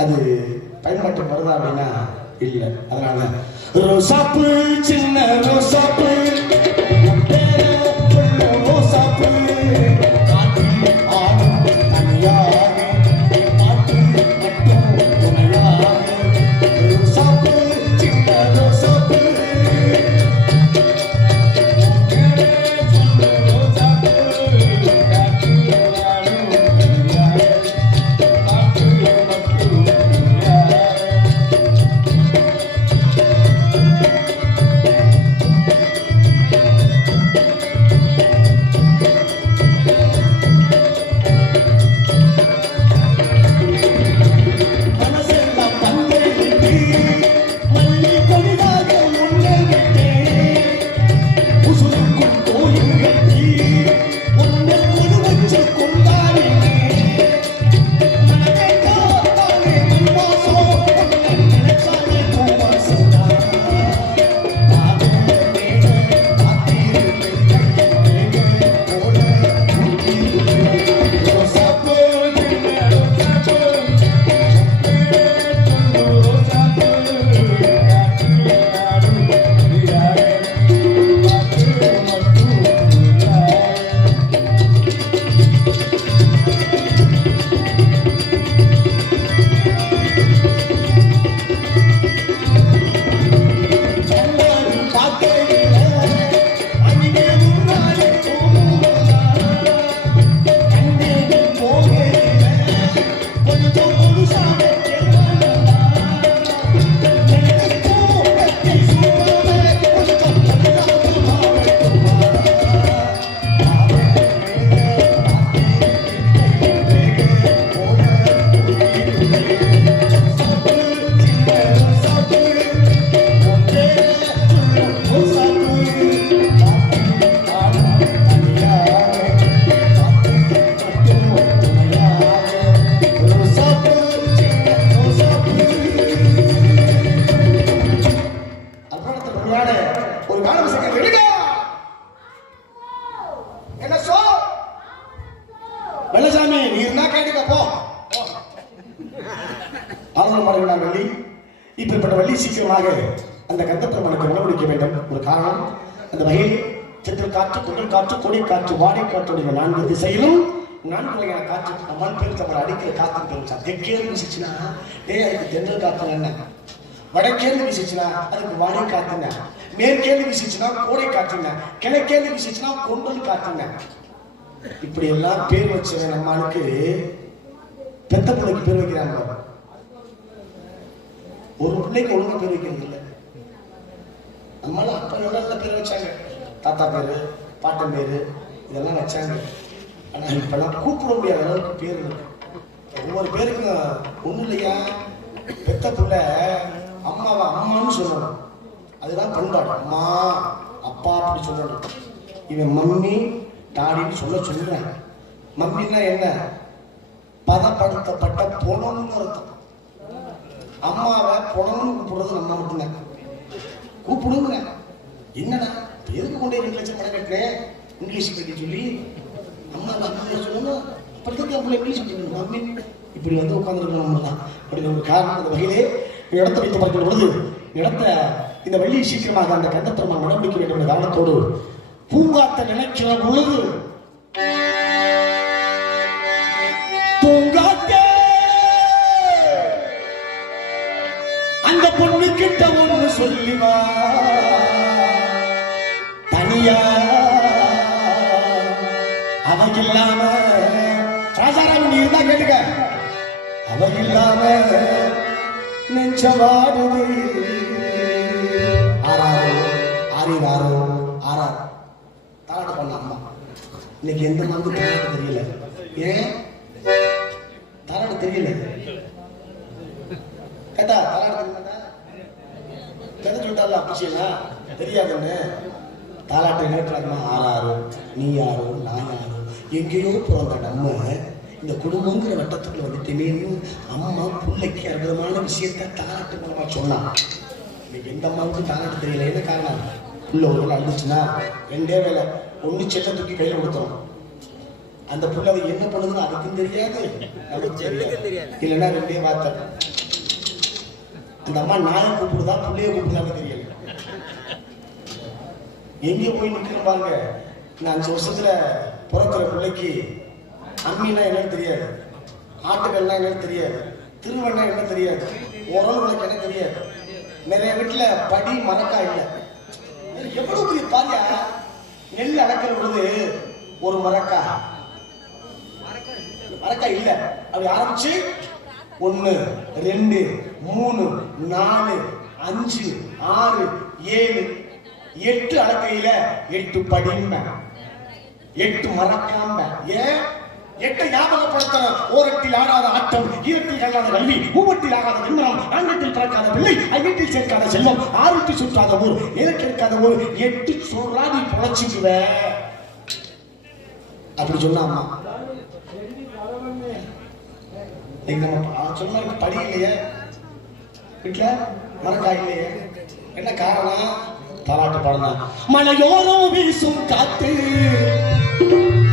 அது பயன்பாட்டுக்கு வருதா அப்படின்னா இல்லை. அதனால ரோசாப்பு சின்ன ரோசாப்பு ரோசாப்பு வெள்ளசாமி நீ இருந்தா கேட்டுக்க போ. வள்ளி இப்படிப்பட்ட வள்ளி சீக்கிரமாக அந்த கந்தப்பெருமானுக்கு உணவளிக்க வேண்டும். ஒரு காரணம், அந்த வகையில் சிற்றல் காற்று, குடல் காற்று, கொடி காற்று, வாடை காற்றுடைய 4 திசையிலும் 4 வகையான காற்று நம்மால் பேர் தமிழ் அடிக்கிற காற்று பெருச்சான். தெற்கேந்து வீசிச்சுன்னா அதுக்கு தென்றல் காற்று என்ன, வடக்கேந்து வீசிச்சுன்னா அதுக்கு வாடை காற்றுங்க, மேற்கேந்து வீசிச்சுன்னா கோடை காற்றுங்க, கிழக்கேந்து வீசிச்சுன்னா கொண்டல் காற்றுங்க. இப்படி எல்லாம் பேர் வச்சவன் நம்மளுக்கு பெத்த பிள்ளைக்கு பேர் வைக்கிறாங்க. ஒரு பிள்ளைக்கு ஒழுங்கா பேர் வைக்கிறது இல்லை. நம்மளால அப்ப நல்ல பேர் வச்சாங்க, தாத்தா பேரு, பாட்டன் பேரு இதெல்லாம் வச்சாங்க. ஆனா இப்பெல்லாம் கூப்பிட முடியாத அளவுக்கு பேர் இருக்கு. ஒவ்வொரு பேருக்கும் ஒண்ணும் இல்லையா, பெத்த பிள்ளை அம்மாவா அம்மான்னு சொல்லணும், அதுதான் பண்பாடு. அம்மா அப்பா அப்படி சொல்லணும். இவன் மம்மி டாடின்னு சொல்றேன். மம்மின்னா என்ன, பதப்படுத்தப்பட்ட பொணம்னு அர்த்தம். அம்மாவை பொணம்னு கூப்பிடுறது நம்ம மட்டும்தான். கூப்பிடுங்க என்னடா எதுக்கு கொண்டே 2 லட்சம் பணம் கட்டுறேன் இங்கிலீஷ் கட்டி சொல்லி அம்மாவை அம்மா சொல்லணும், படுத்துக்கு அவங்களை இங்கிலீஷ் கட்டணும் மம்மி இப்படி வந்து உட்காந்துருக்கணும். நம்ம தான் அப்படின்னு ஒரு காரணம். அந்த வகையிலே இடத்தை வைத்து பார்க்கிற பொழுது இடத்த இந்த வள்ளியை சீக்கிரமாக அந்த கந்தப்பெருமான் நடவடிக்க வேண்டும் என்ற காரணத்தோடு பூங்காத்த நினைக்கிற பொழுது அந்த பொண்ணு கிட்ட ஒண்ணு சொல்லிவா தனியா அவ இல்லாம ராஜாராம் நீ இருந்தா கேட்டுக்க, அவ இல்லாம நெஞ்சவாடுது. ஆறாரோ ஆறாரோ ஆறாரோ தாராட்டு பண்ண அம்மா இன்னைக்கு எந்த மருந்து தாராட்டு தெரியல. ஏன் தாராட்டு தெரியல? கேட்டா தாராட்டு கதை சொல்லிட்டால அபிஷேகா தெரியாதுன்னு தாலாட்டை நேற்றாங்க. ஆறாரோ நீ யாரோ நான் யாரோ எங்கேயோ பிறந்த நம்ம இந்த குடும்பங்கிற வட்டத்துக்குள்ள வந்துட்டேன்னு அம்மா பிள்ளைக்கு அற்புதமான விஷயத்த தாலாட்டு மூலமா சொன்னான். இன்னைக்கு எந்த அம்மாவுக்கு தாலாட்டு தெரியல. என்ன காரணம், புள்ள ஒரு வேலை அழுச்சுன்னா 2 வேலை, ஒண்ணு செல்ல தூக்கி கையில கொடுத்துரும், அந்த புள்ள அது என்ன பண்ணுதுன்னு அதுக்கும் தெரியாது, இல்லைன்னா ரெண்டே வார்த்தை. அந்த அம்மா நாயை கூப்பிடுதா புள்ளைய கூப்பிடுதான்னு தெரியல. எங்கே போய் நிற்கணும் பாருங்க. இந்த 5 வருஷத்துல பிறக்கிற பிள்ளைக்கு அம்மினா என்னன்னு தெரியாது, ஆட்டுகள்லாம் என்னன்னு தெரியாது, திருவண்ணா என்ன தெரியாது, உரல் விளக்கு என்ன தெரியாது. நிறைய வீட்டுல படி மரக்கா இல்லை. எவ்வளவு பெரிய பாரியா நெல் அடக்கிற பொழுது ஒரு மரக்கா இல்ல. அப்படி ஆரம்பிச்சு 1 2 3 4 5 6 7 8 அடக்கையில 8 படிம்ப 8 மரக்காம்ப. ஏன் 8 ஞாபகப்படுத்தணும். ஓரத்தில் ஆடாத ஆட்டம், ஈரத்தில் கல்லாத கல்வி, மூவத்தில் ஆகாத விண்ணம், ஆங்கத்தில் பிறக்காத பிள்ளை, ஐயத்தில் சேர்க்காத செல்வம், ஆறுக்கு சுற்றாத ஊர், நிலக்கு இருக்காத ஊர், 8 சொல்றா நீ பொழைச்சிக்குவ. அப்படி சொன்னா அம்மா. சொன்ன படி இல்லையே, வீட்டுல மரக்காய் இல்லையே. என்ன காரணம்? பாராட்டு பாடலாம். மலையோரோ வீசும் காத்து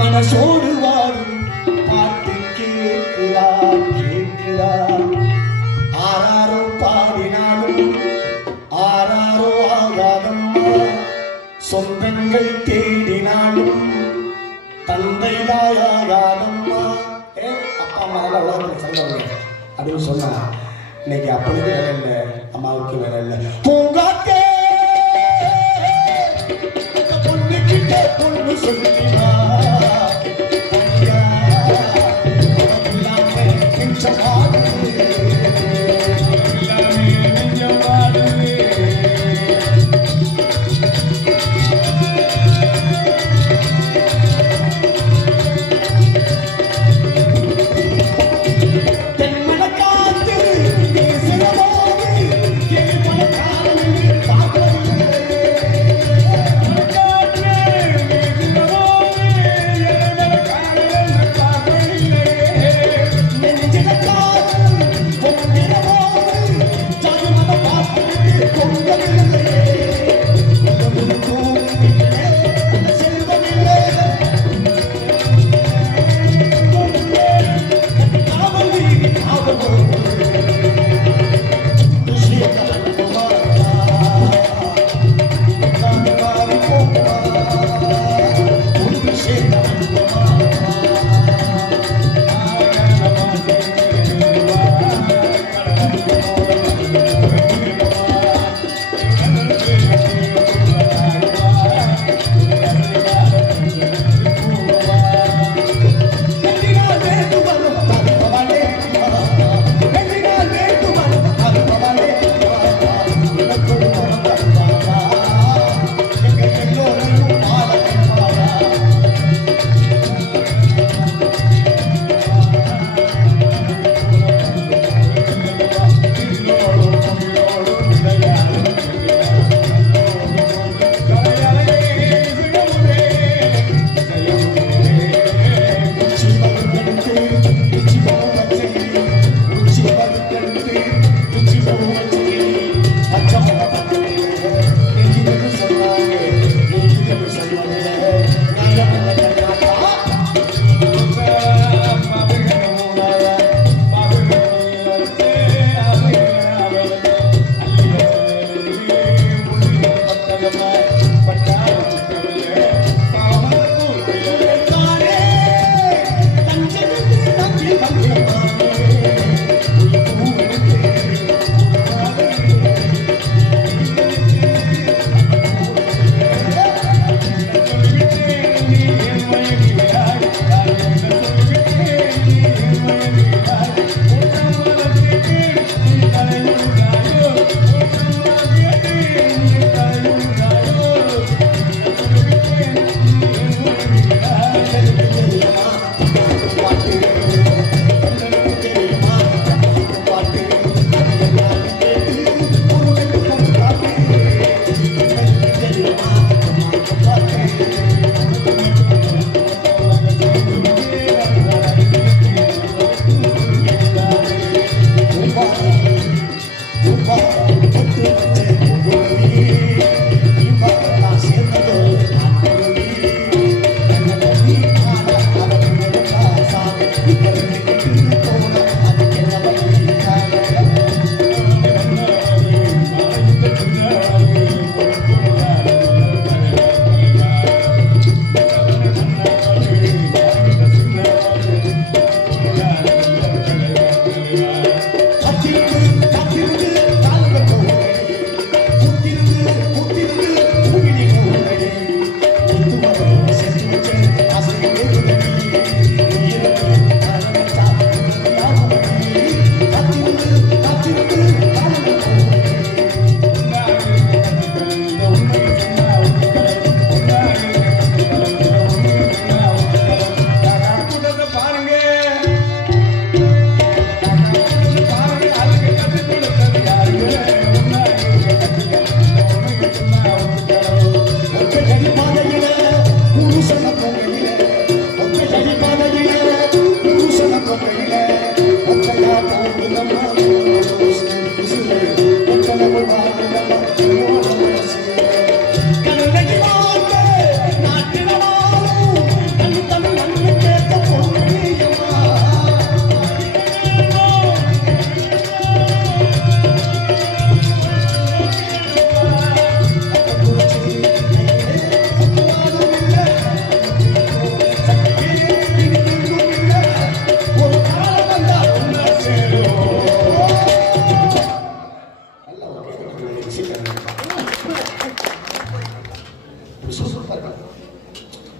மனசோடு வாழும் பாட்டு கேட்குதா கேட்குதா. ஆராரோ பாடினாலும் ஆராரோ ஆகாதம்மா, சொந்தங்கள் தேடினாலும் தந்தை தாயாகாதம்மா. அப்பா அம்மா எல்லாம் உலகத்தில் சொல்லுவாங்க அப்படின்னு சொன்னா, இன்னைக்கு அப்பனுக்கு வேலை இல்லை, அம்மாவுக்கு வேலை இல்லை. பூங்காத்தே பொண்ணுக்கிட்ட பொண்ணு சொல்லினா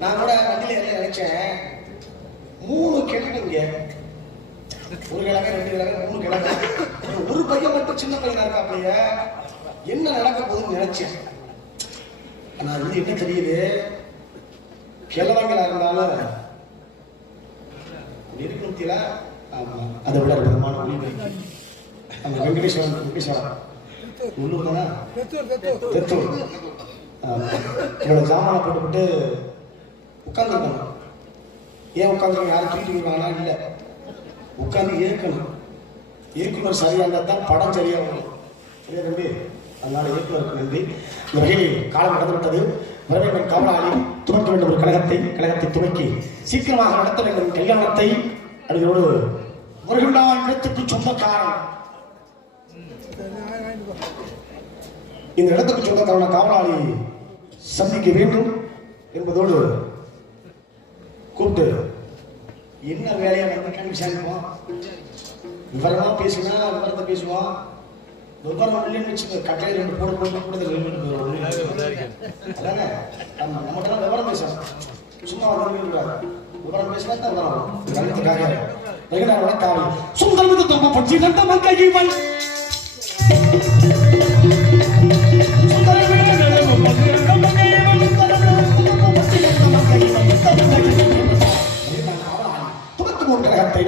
நான் கூட வண்டியில என்ன நினைச்சேன், 3 கிழமைங்க, ஒரு கிழமை 2 கிழமை 3 கிழமை, ஒரு பையன் மட்டும் சின்ன பையனா இருக்காப்லைய, என்ன நடக்க போகுதுன்னு நினைச்சேன். ஆனா அது வந்து என்ன தெரியுது, கிழவங்களா இருந்தாலும் நெருக்கத்தில அதை விட விதமான உரிமை. அந்த வெங்கடேஸ்வரன் உள்ளூர் தானே, தெத்தூர், இவ்வளவு ஜாமான போட்டுவிட்டு உட்கார்ந்துருக்கணும். ஏன் உட்காந்துருக்கணும், யாரும் தூக்கிட்டு வருவாங்களா? இல்லை, உட்காந்து ஏற்கணும். இயக்குனர் சரியா இருந்தால் தான் படம் சரியா வரும். சரியா தம்பி? அதனால இயக்குனருக்கு நன்றி. இந்த வகையில் காலம் நடந்துவிட்டது. வர வேண்டும் காவலாளி, துவக்க வேண்டும் ஒரு கழகத்தை துவக்கி சீக்கிரமாக நடத்த வேண்டும் கல்யாணத்தை. அதோடு வருகின்றான் இடத்துக்கு சொந்தக்காரன், இந்த இடத்துக்கு சொந்தக்காரன காவலாளி சந்திக்க வேண்டும் என்பதோடு கூப்பிட்டு என்ன வேலையை வந்து விசாரிப்போம். விவரமா பேசுனா விவரத்தை பேசுவோம், விவரம் இல்லைன்னு வச்சுக்க கட்டையை 2 போட நம்மகிட்ட விவரம் பேசணும். சும்மா விவரம் பேசினா தான் வரும். கருத்துக்காக வெகுநாள காவல் சுந்தர் வித தொம்ப பற்றி நந்த மங்கையவன் கழகத்தை